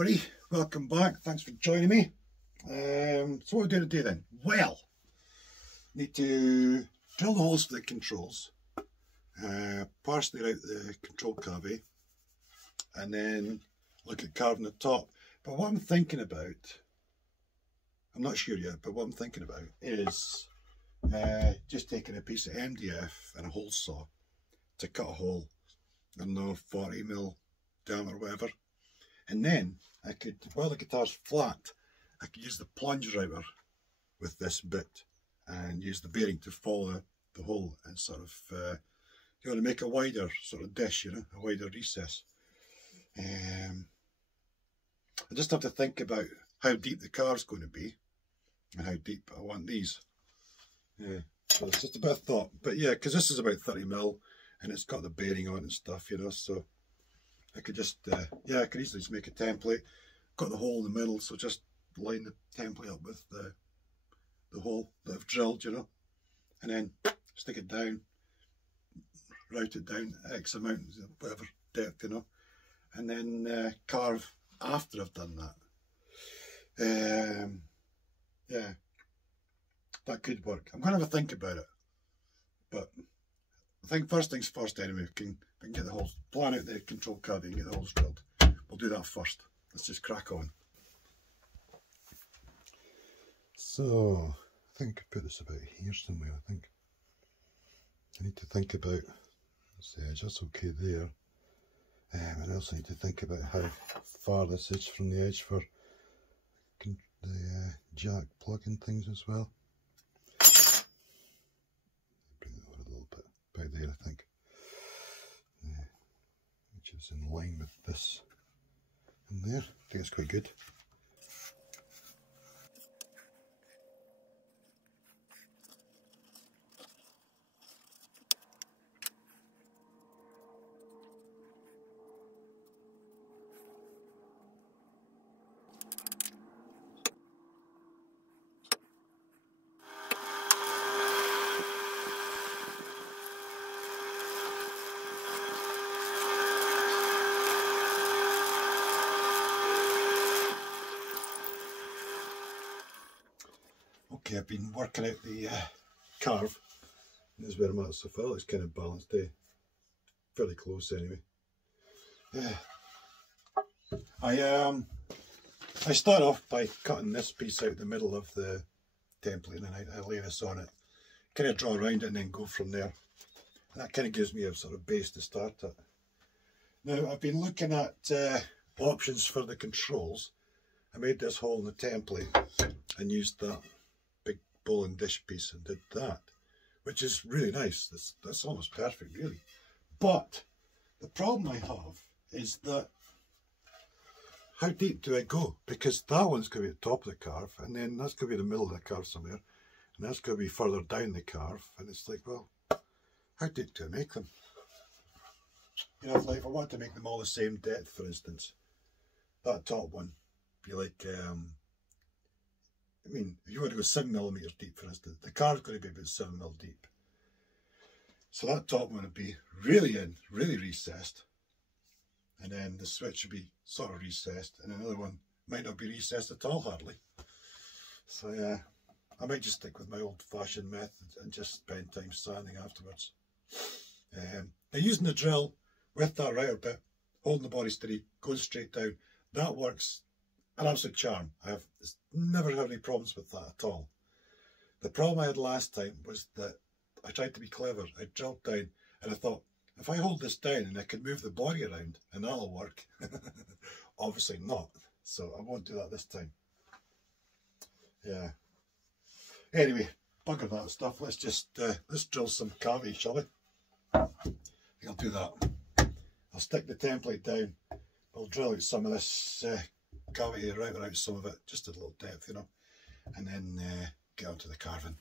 everybody, welcome back, thanks for joining me. So what we're doing today then? Well, need to drill the holes for the controls, partially out the control cavity, and then look at carving the top. But what I'm thinking about, I'm not sure yet, but what I'm thinking about is just taking a piece of MDF and a hole saw to cut a hole, I don't know, 40mm diameter or whatever. And then I could, while the guitar's flat, I could use the plunger router with this bit and use the bearing to follow the hole and sort of, you want to make a wider sort of dish, you know, a wider recess. I just have to think about how deep the car's going to be and how deep I want these. Yeah, so it's just a bit of thought. But yeah, because this is about 30mm and it's got the bearing on and stuff, you know, so I could just, yeah, I could easily just make a template. Got the hole in the middle, so just line the template up with the hole that I've drilled, you know, and then stick it down, route it down X amount, whatever depth, you know, and then carve after I've done that. Yeah, that could work. I'm going to have a think about it, but I think first things first anyway, we can get the holes, plan out the control cavity and get the holes drilled. We'll do that first. Let's just crack on. So, I think I could put this about here somewhere, I think. I need to think about, that's the edge, that's okay there. And I also need to think about how far this is from the edge for the jack plug-in things as well. Bring it over a little bit, about there I think. Which is in line with this in there. I think it's quite good. Okay, I've been working out the carve. This is where I'm at so far. It's kind of balanced, fairly close anyway. I start off by cutting this piece out the middle of the template, and then I lay this on it, kind of draw around it and then go from there. And that kind of gives me a sort of base to start at. Now I've been looking at options for the controls. I made this hole in the template and used that big bowl and dish piece and did that, which is really nice. That's almost perfect really. But the problem I have is that how deep do I go? Because that one's going to be at the top of the carve, and then that's going to be the middle of the carve somewhere, and that's going to be further down the carve, and it's like, well, how deep do I make them? You know, if, like, if I want to make them all the same depth, for instance, that top one be like, I mean, if you want to go 7mm deep, for instance, the carve's going to be about 7mm deep. So that top one would be really in, really recessed, and then the switch would be sort of recessed, and another one might not be recessed at all, hardly. So yeah, I might just stick with my old-fashioned method and just spend time sanding afterwards. Now using the drill with that router bit, holding the body steady, going straight down, that works an absolute charm. I've never had any problems with that at all. The problem I had last time was that I tried to be clever. I drilled down and I thought, if I hold this down and I can move the body around and that'll work. Obviously not, so I won't do that this time. Yeah. Anyway, bugger that stuff. Let's just let's drill some cavity, shall we? I think I'll do that. I'll stick the template down. I'll drill out some of this cavity, router out some of it, just a little depth, you know, and then get onto the carving.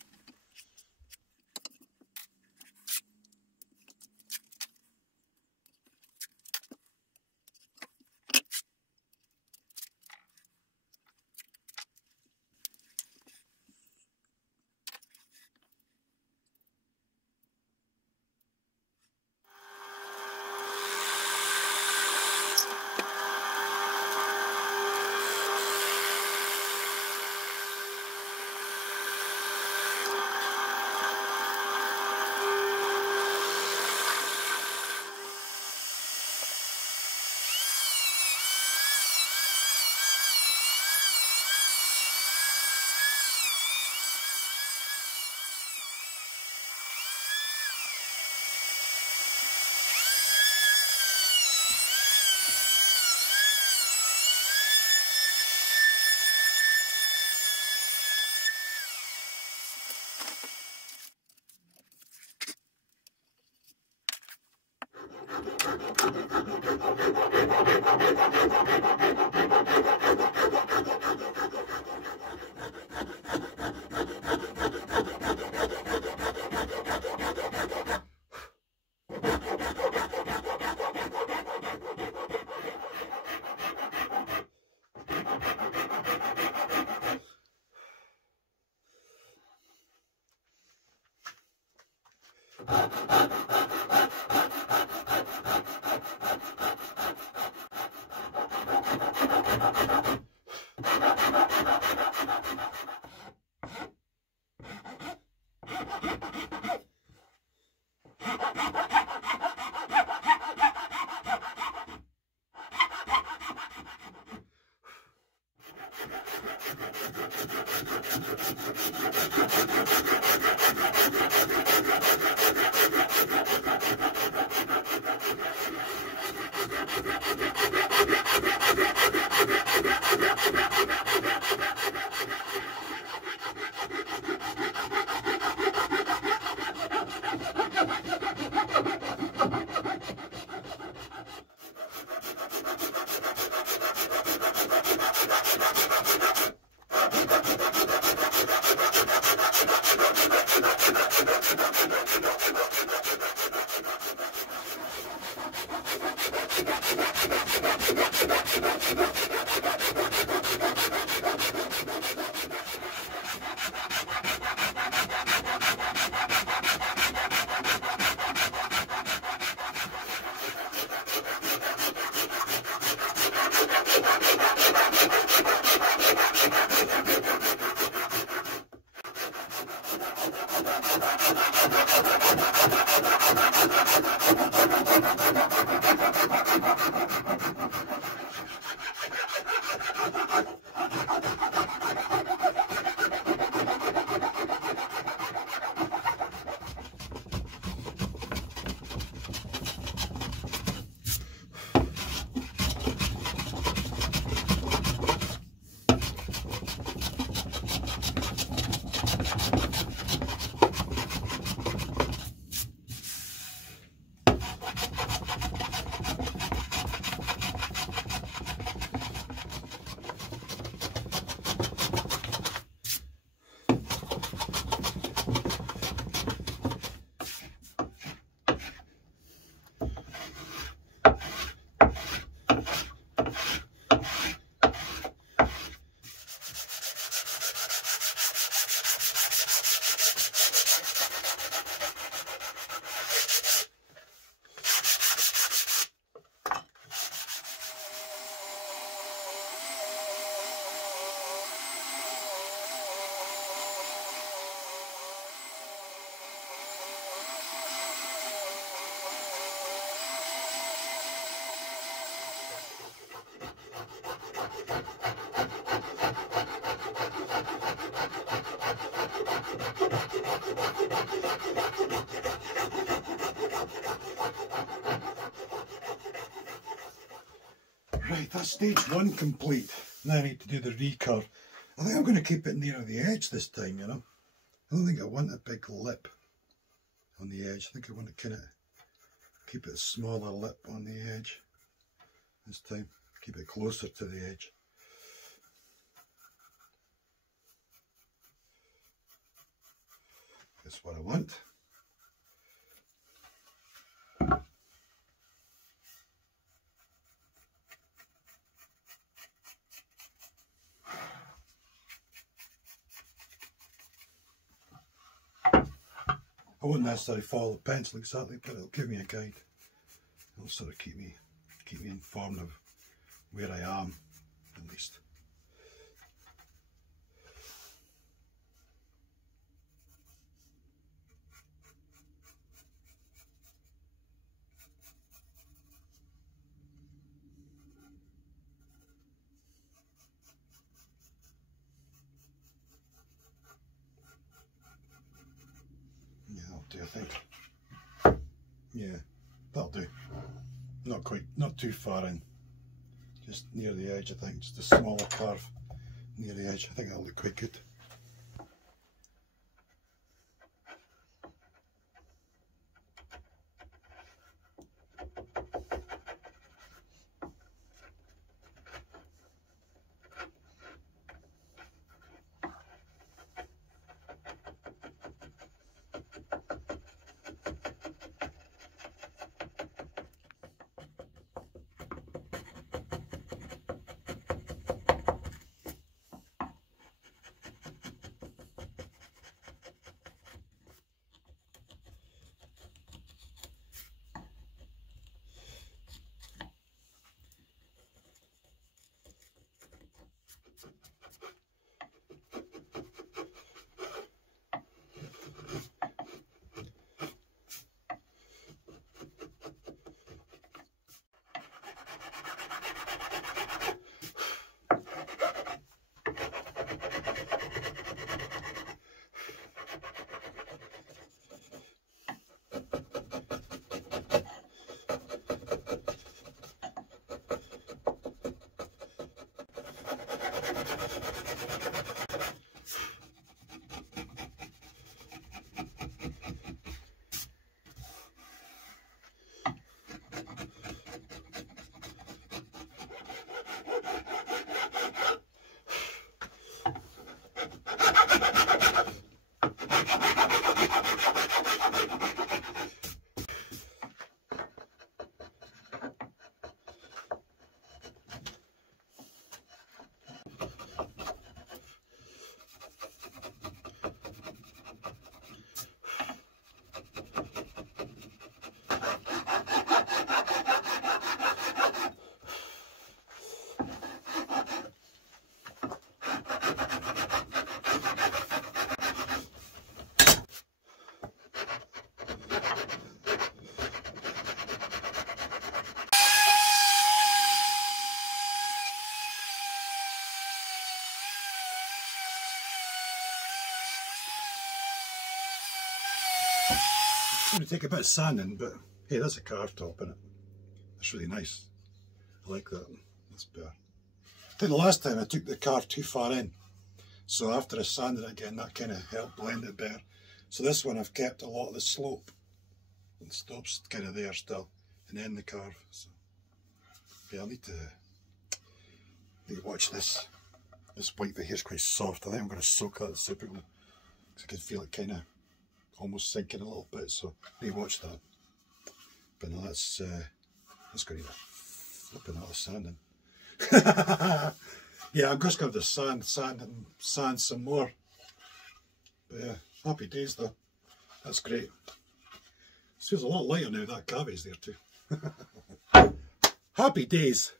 Right, that's stage one complete. Now I need to do the recurve. I think I'm going to keep it nearer the edge this time, you know. I don't think I want a big lip on the edge. I think I want to kind of keep it a smaller lip on the edge this time. Keep it closer to the edge. That's what I want. I won't necessarily follow the pencil exactly, but it'll give me a guide. It'll sort of keep me informed of where I am, at least. Yeah, that'll do, I think. Yeah, that'll do. Not too far in. Just near the edge, I think. Just a smaller curve near the edge. I think that'll look quite good. It's going to take a bit of sanding, but hey, there's a carve top in it. That's really nice. I like that. That's better. I think the last time I took the carve too far in, so after I sanded it again, that kind of helped blend it better. So this one I've kept a lot of the slope. The slope's kind of there still, and then the carve. So yeah, I need to watch this. This white bit here is quite soft. I think I'm going to soak that in super glue because I can feel it kind of almost sinking a little bit. So I need to watch that. But no, that's going to need a flipping lot of sanding. Yeah, I'm just going to have to sand some more. But yeah, happy days though. That's great. This feels a lot lighter now, that cavity's there too. Happy days.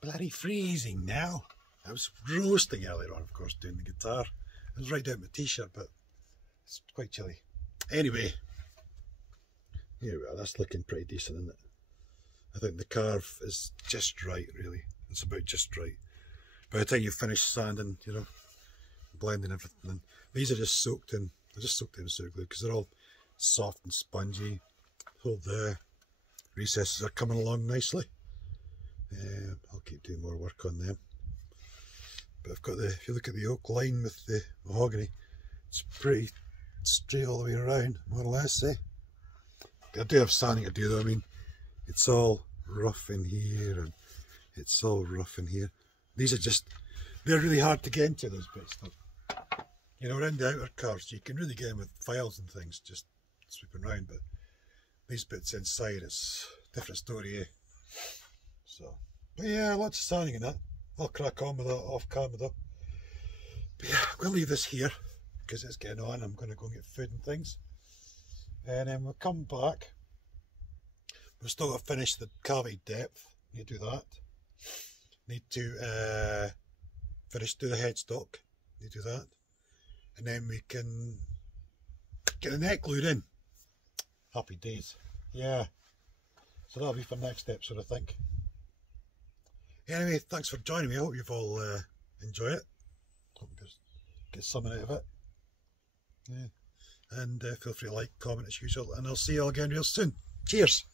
Bloody freezing now. I was roasting earlier on, of course, doing the guitar. I was right down my t-shirt, but it's quite chilly. Anyway, here we are. That's looking pretty decent, isn't it? I think the carve is just right, really. It's about just right. By the time you finish sanding, you know, blending everything in. These are just soaked in. I just soaked in super glue because they're all soft and spongy. So the recesses are coming along nicely. I'll keep doing more work on them. But I've got the, if you look at the oak line with the mahogany, it's pretty straight all the way around, more or less, eh? I do have sanding to do though. I mean, it's all rough in here and it's all rough in here. These are just, they're really hard to get into, those bits though. You know, around the outer carves, you can really get them with files and things, just sweeping around, but these bits inside, it's a different story, eh? So, but yeah, lots of sanding in that. I'll crack on with that off camera though. But yeah, we'll leave this here because it's getting on. I'm going to go and get food and things, and then we'll come back. We've still got to finish the cavity depth. Need to do that. Need to do the headstock. Need to do that, and then we can get the neck glued in. Happy days. Yeah. So that'll be for next episode, I think. Anyway, thanks for joining me. I hope you've all enjoyed it. Hope you get something out of it. Yeah. And feel free to like, comment as usual, and I'll see you all again real soon. Cheers!